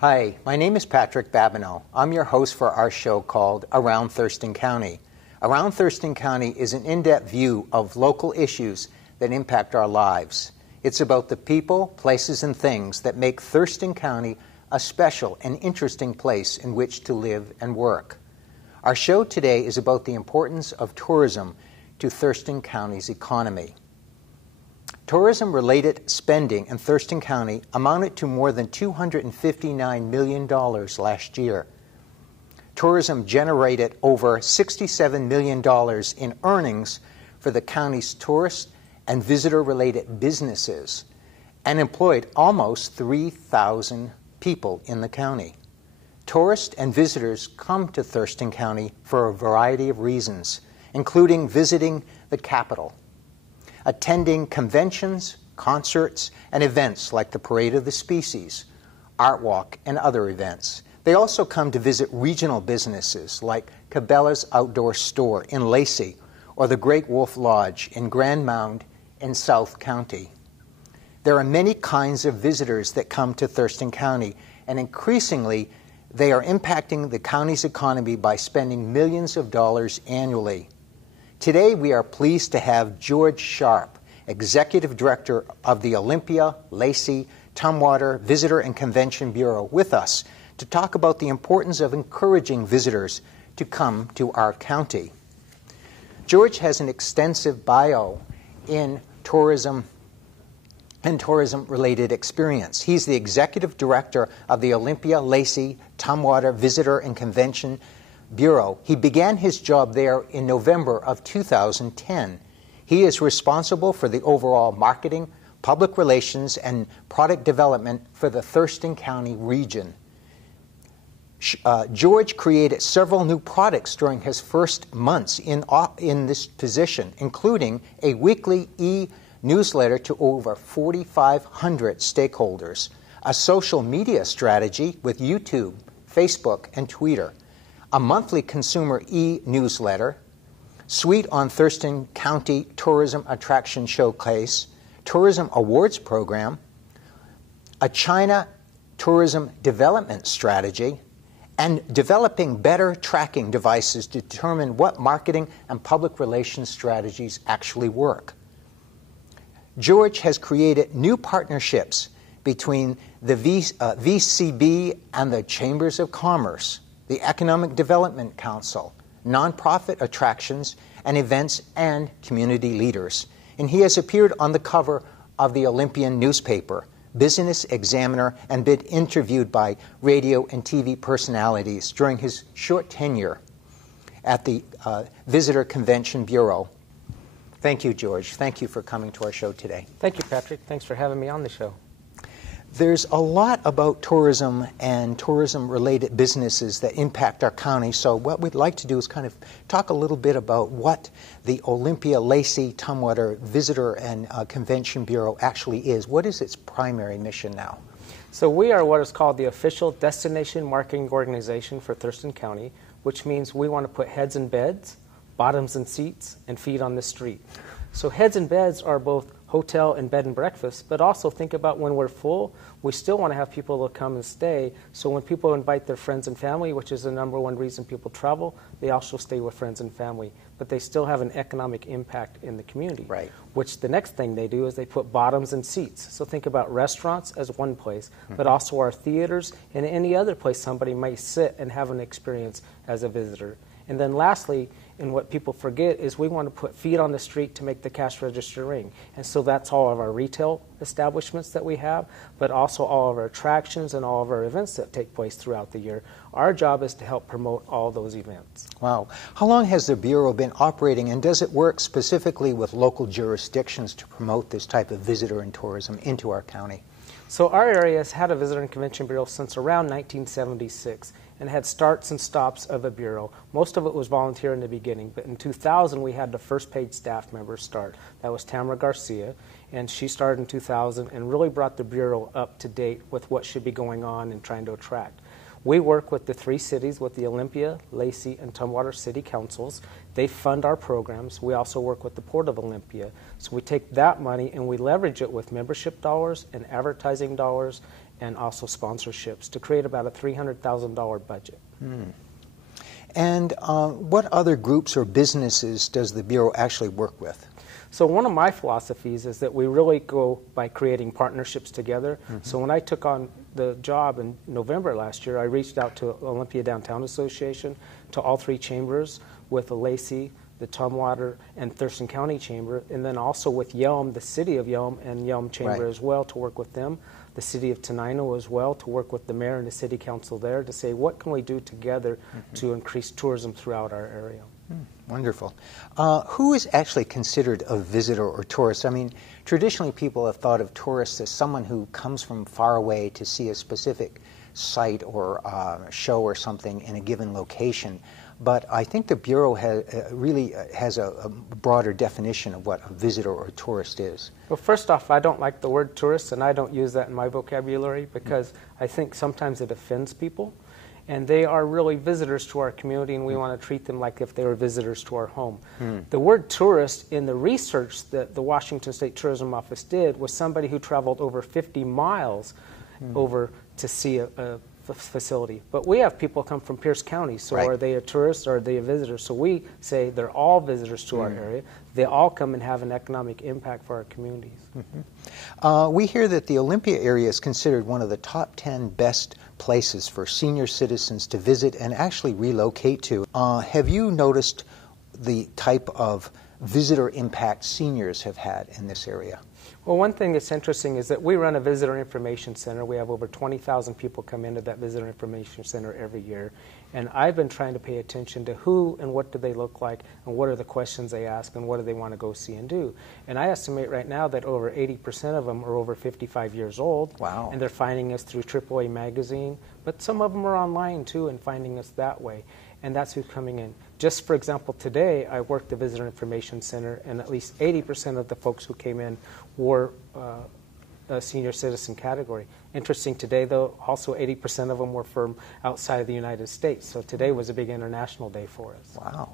Hi, my name is Patrick Babineau. I'm your host for our show called Around Thurston County. Around Thurston County is an in-depth view of local issues that impact our lives. It's about the people, places, and things that make Thurston County a special and interesting place in which to live and work. Our show today is about the importance of tourism to Thurston County's economy. Tourism-related spending in Thurston County amounted to more than $259 million last year. Tourism generated over $67 million in earnings for the county's tourist and visitor-related businesses and employed almost 3,000 people in the county. Tourists and visitors come to Thurston County for a variety of reasons, including visiting the capital, attending conventions, concerts, and events like the Parade of the Species, Art Walk, and other events. They also come to visit regional businesses like Cabela's Outdoor Store in Lacey or the Great Wolf Lodge in Grand Mound in South County. There are many kinds of visitors that come to Thurston County, and increasingly they are impacting the county's economy by spending millions of dollars annually. Today, we are pleased to have George Sharp, Executive Director of the Olympia-Lacey-Tumwater Visitor and Convention Bureau, with us to talk about the importance of encouraging visitors to come to our county. George has an extensive bio in tourism and tourism-related experience. He's the Executive Director of the Olympia-Lacey-Tumwater Visitor and Convention Bureau. He began his job there in November of 2010. He is responsible for the overall marketing, public relations, and product development for the Thurston County region. George created several new products during his first months in this position, including a weekly e-newsletter to over 4,500 stakeholders, a social media strategy with YouTube, Facebook, and Twitter, a monthly consumer e-newsletter, Suite on Thurston County Tourism Attraction Showcase, Tourism Awards Program, a China Tourism Development Strategy, and developing better tracking devices to determine what marketing and public relations strategies actually work. George has created new partnerships between the VCB and the Chambers of Commerce, the Economic Development Council, nonprofit attractions and events, and community leaders. And he has appeared on the cover of the Olympian newspaper, Business Examiner, and been interviewed by radio and TV personalities during his short tenure at the Visitor Convention Bureau. Thank you, George. Thank you for coming to our show today. Thank you, Patrick. Thanks for having me on the show. There's a lot about tourism and tourism-related businesses that impact our county, so what we'd like to do is kind of talk a little bit about what the Olympia-Lacey-Tumwater Visitor and Convention Bureau actually is. What is its primary mission now? So we are what is called the official destination marketing organization for Thurston County, which means we want to put heads in beds, bottoms in seats, and feet on the street. So heads in beds are both hotel and bed and breakfast, but also think about when we're full, we still want to have people to come and stay. So when people invite their friends and family, which is the #1 reason people travel, they also stay with friends and family. But they still have an economic impact in the community. Right. Which the next thing they do is they put bottoms in seats. So think about restaurants as one place, but also our theaters and any other place somebody might sit and have an experience as a visitor. And then lastly, and what people forget is we want to put feet on the street to make the cash register ring. And so that's all of our retail establishments that we have, but also all of our attractions and all of our events that take place throughout the year. Our job is to help promote all those events. Wow. How long has the Bureau been operating, and does it work specifically with local jurisdictions to promote this type of visitor and tourism into our county? So our area has had a Visitor and Convention Bureau since around 1976 and had starts and stops of a bureau. Most of it was volunteer in the beginning, but in 2000 we had the first paid staff member start. That was Tamara Garcia, and she started in 2000 and really brought the Bureau up to date with what should be going on and trying to attract. We work with the 3 cities, with the Olympia, Lacey, and Tumwater City Councils. They fund our programs. We also work with the Port of Olympia. So we take that money and we leverage it with membership dollars and advertising dollars and also sponsorships to create about a $300,000 budget. And what other groups or businesses does the Bureau actually work with? So one of my philosophies is that we really go by creating partnerships together. So when I took on the job in November last year, I reached out to Olympia Downtown Association, to all three chambers, with the Lacey, the Tumwater, and Thurston County Chamber, and then also with Yelm, the City of Yelm, and Yelm Chamber as well, to work with them. The City of Tenino as well, to work with the mayor and the city council there to say, what can we do together to increase tourism throughout our area? Wonderful. Who is actually considered a visitor or tourist? I mean, traditionally people have thought of tourists as someone who comes from far away to see a specific site or show or something in a given location. But I think the Bureau really has a broader definition of what a visitor or a tourist is. Well, first off, I don't like the word tourist, and I don't use that in my vocabulary because I think sometimes it offends people. And they are really visitors to our community, and we want to treat them like if they were visitors to our home. The word tourist, in the research that the Washington State Tourism Office did, was somebody who traveled over 50 miles over to see a facility. But we have people come from Pierce County, so are they a tourist or are they a visitor? So we say they're all visitors to our area. They all come and have an economic impact for our communities. We hear that the Olympia area is considered one of the top 10 best places for senior citizens to visit and actually relocate to. Have you noticed the type of visitor impact seniors have had in this area? Well, one thing that's interesting is that we run a visitor information center. We have over 20,000 people come into that visitor information center every year. And I've been trying to pay attention to who and what do they look like and what are the questions they ask and what do they want to go see and do. And I estimate right now that over 80% of them are over 55 years old. Wow. And they're finding us through AAA magazine. But some of them are online too and finding us that way. And that's who's coming in. Just for example, today I worked the Visitor Information Center, and at least 80% of the folks who came in were a senior citizen category. Interesting today, though, also 80% of them were from outside of the United States. So today was a big international day for us. Wow.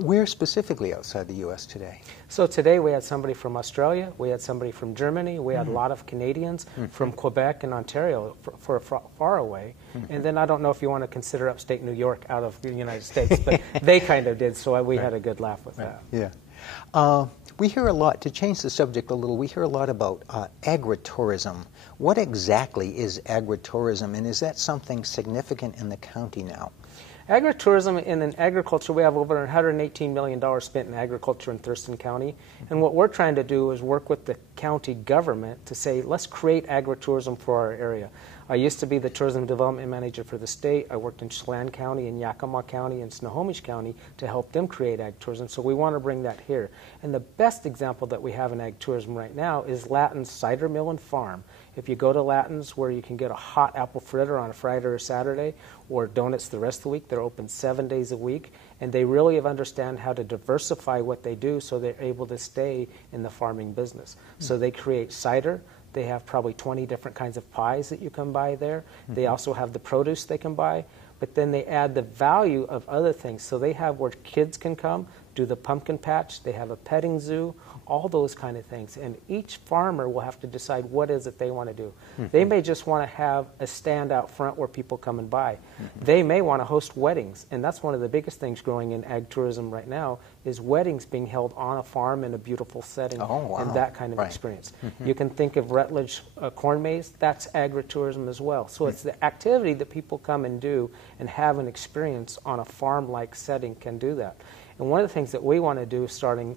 Where specifically outside the U.S. today? So today we had somebody from Australia, we had somebody from Germany, we had a lot of Canadians from Quebec and Ontario for far away. And then I don't know if you want to consider upstate New York out of the United States, but they kind of did, so we had a good laugh with that. Yeah. We hear a lot, to change the subject a little, we hear a lot about agritourism. What exactly is agritourism, and is that something significant in the county now? Agritourism, in agriculture, we have over $118 million spent in agriculture in Thurston County. And what we're trying to do is work with the county government to say, let's create agritourism for our area. I used to be the tourism development manager for the state. I worked in Chelan County, in Yakima County, and Snohomish County to help them create ag tourism. So we want to bring that here. And the best example that we have in ag tourism right now is Lattin's Cider Mill and Farm. If you go to Lattin's, where you can get a hot apple fritter on a Friday or Saturday, or donuts the rest of the week, they're open 7 days a week, and they really understand how to diversify what they do so they're able to stay in the farming business. So they create cider. They have probably 20 different kinds of pies that you can buy there. They also have the produce they can buy, but then they add the value of other things. So they have where kids can come, do the pumpkin patch, they have a petting zoo, all those kind of things. And each farmer will have to decide what is it they want to do. They may just want to have a stand out front where people come and buy. They may want to host weddings, and that's one of the biggest things growing in ag tourism right now is weddings being held on a farm in a beautiful setting and that kind of experience. You can think of Rutledge corn maze, that's agritourism as well. So it's the activity that people come and do and have an experience on a farm-like setting can do that. And one of the things that we want to do starting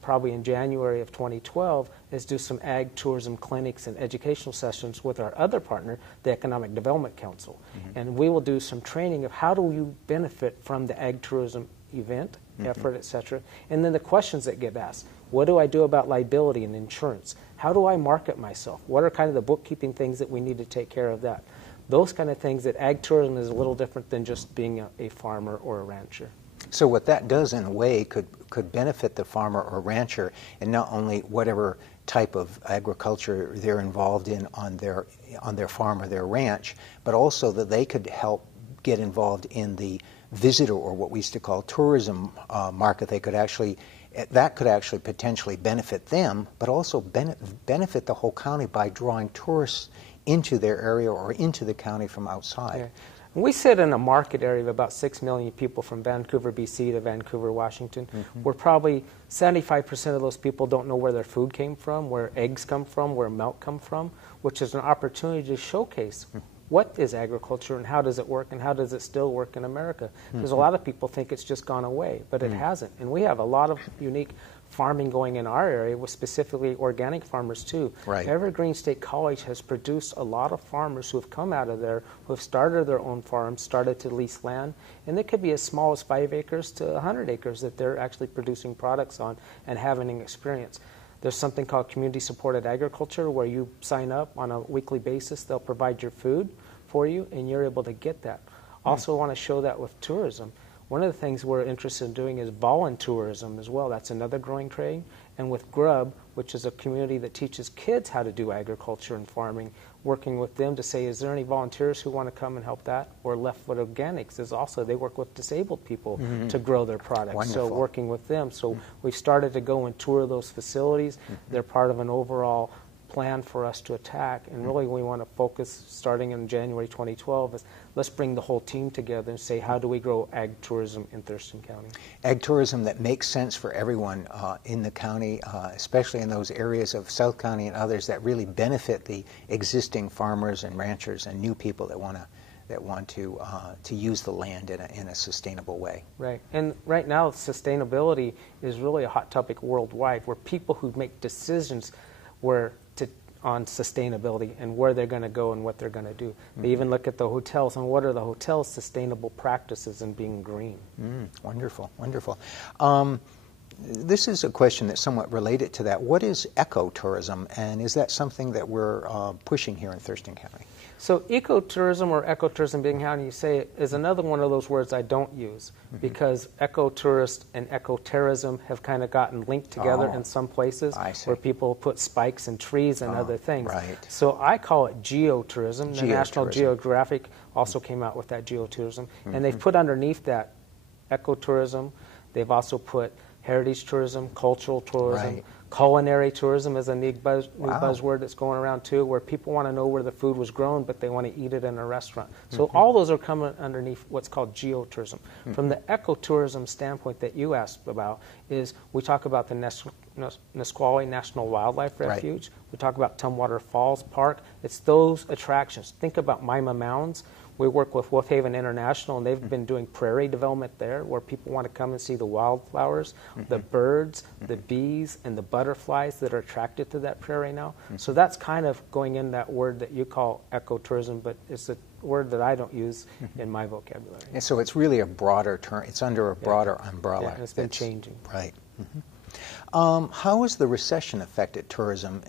probably in January of 2012 is do some ag tourism clinics and educational sessions with our other partner, the Economic Development Council. And we will do some training of how do you benefit from the ag tourism event, effort, etc. And then the questions that get asked. What do I do about liability and insurance? How do I market myself? What are kind of the bookkeeping things that we need to take care of that? Those kind of things that ag tourism is a little different than just being a farmer or a rancher. So what that does in a way could benefit the farmer or rancher in not only whatever type of agriculture they're involved in on their farm or their ranch, but also that they could help get involved in the visitor or what we used to call tourism market. That could actually potentially benefit them, but also benefit the whole county by drawing tourists into their area or into the county from outside. Yeah. We sit in a market area of about 6 million people from Vancouver, BC to Vancouver, Washington. Where probably 75% of those people don't know where their food came from, where eggs come from, where milk come from, which is an opportunity to showcase what is agriculture and how does it work and how does it still work in America. Because a lot of people think it's just gone away, but it hasn't. And we have a lot of unique farming going in our area, with specifically organic farmers too. Right. Evergreen State College has produced a lot of farmers who have come out of there, who have started their own farms, started to lease land, and it could be as small as 5 acres to 100 acres that they're actually producing products on and having an experience. There's something called community-supported agriculture, where you sign up on a weekly basis. They'll provide your food for you, and you're able to get that. Also want to show that with tourism. One of the things we're interested in doing is voluntourism as well. That's another growing trade. And with Grub, which is a community that teaches kids how to do agriculture and farming, working with them to say, is there any volunteers who want to come and help that? Or Leftfoot Organics is also, they work with disabled people to grow their products. Wonderful. So working with them. So we've started to go and tour those facilities. They're part of an overall plan for us to attack, and really we want to focus starting in January 2012 is let's bring the whole team together and say, how do we grow ag tourism in Thurston County? Ag tourism that makes sense for everyone in the county, especially in those areas of South County and others that really benefit the existing farmers and ranchers and new people that want to use the land in a sustainable way. Right, and right now sustainability is really a hot topic worldwide, where people who make decisions on sustainability and where they're going to go and what they're going to do. They even look at the hotels and what are the hotels' sustainable practices in being green. Wonderful, wonderful. This is a question that's somewhat related to that. What is ecotourism, and is that something that we're pushing here in Thurston County? So ecotourism, or ecotourism, being how you say it, is another one of those words I don't use, because ecotourist and ecoterrorism have kind of gotten linked together in some places where people put spikes and trees and other things. Right. So I call it geotourism. The National Geographic also came out with that geotourism, and they've put underneath that ecotourism. They've also put heritage tourism, cultural tourism, culinary tourism is a new buzzword that's going around too, where people want to know where the food was grown, but they want to eat it in a restaurant. So all those are coming underneath what's called geotourism. From the ecotourism standpoint that you asked about, is we talk about the Nisqually National Wildlife Refuge. We talk about Tumwater Falls Park. It's those attractions. Think about Mima Mounds. We work with Wolf Haven International, and they've been doing prairie development there, where people want to come and see the wildflowers, the birds, the bees, and the butterflies that are attracted to that prairie now. So that's kind of going in that word that you call ecotourism, but it's a word that I don't use in my vocabulary. And so it's really a broader term. It's under a broader umbrella. Yeah, it's been changing. Right. How has the recession affected tourism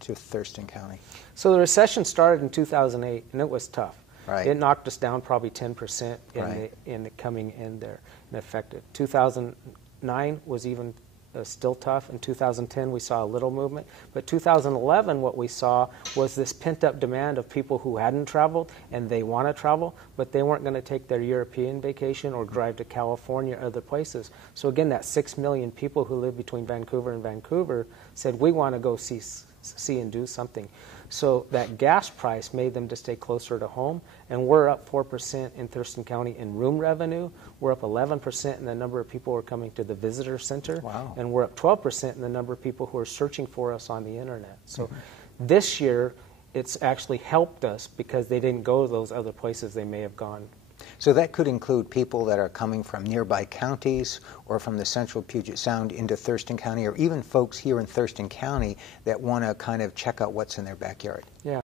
to Thurston County? So the recession started in 2008, and it was tough. Right. It knocked us down probably 10% in the coming in there and affected. 2009 was even still tough. In 2010 we saw a little movement. But 2011 what we saw was this pent-up demand of people who hadn't traveled and they want to travel, but they weren't going to take their European vacation or drive to California or other places. So again, that 6 million people who live between Vancouver and Vancouver said, we want to go see and do something. So that gas price made them to stay closer to home, and we're up 4% in Thurston County in room revenue. We're up 11% in the number of people who are coming to the visitor center, and we're up 12% in the number of people who are searching for us on the internet. So this year, it's actually helped us because they didn't go to those other places they may have gone. So that could include people that are coming from nearby counties or from the central Puget Sound into Thurston County, or even folks here in Thurston County that want to kind of check out what's in their backyard. Yeah.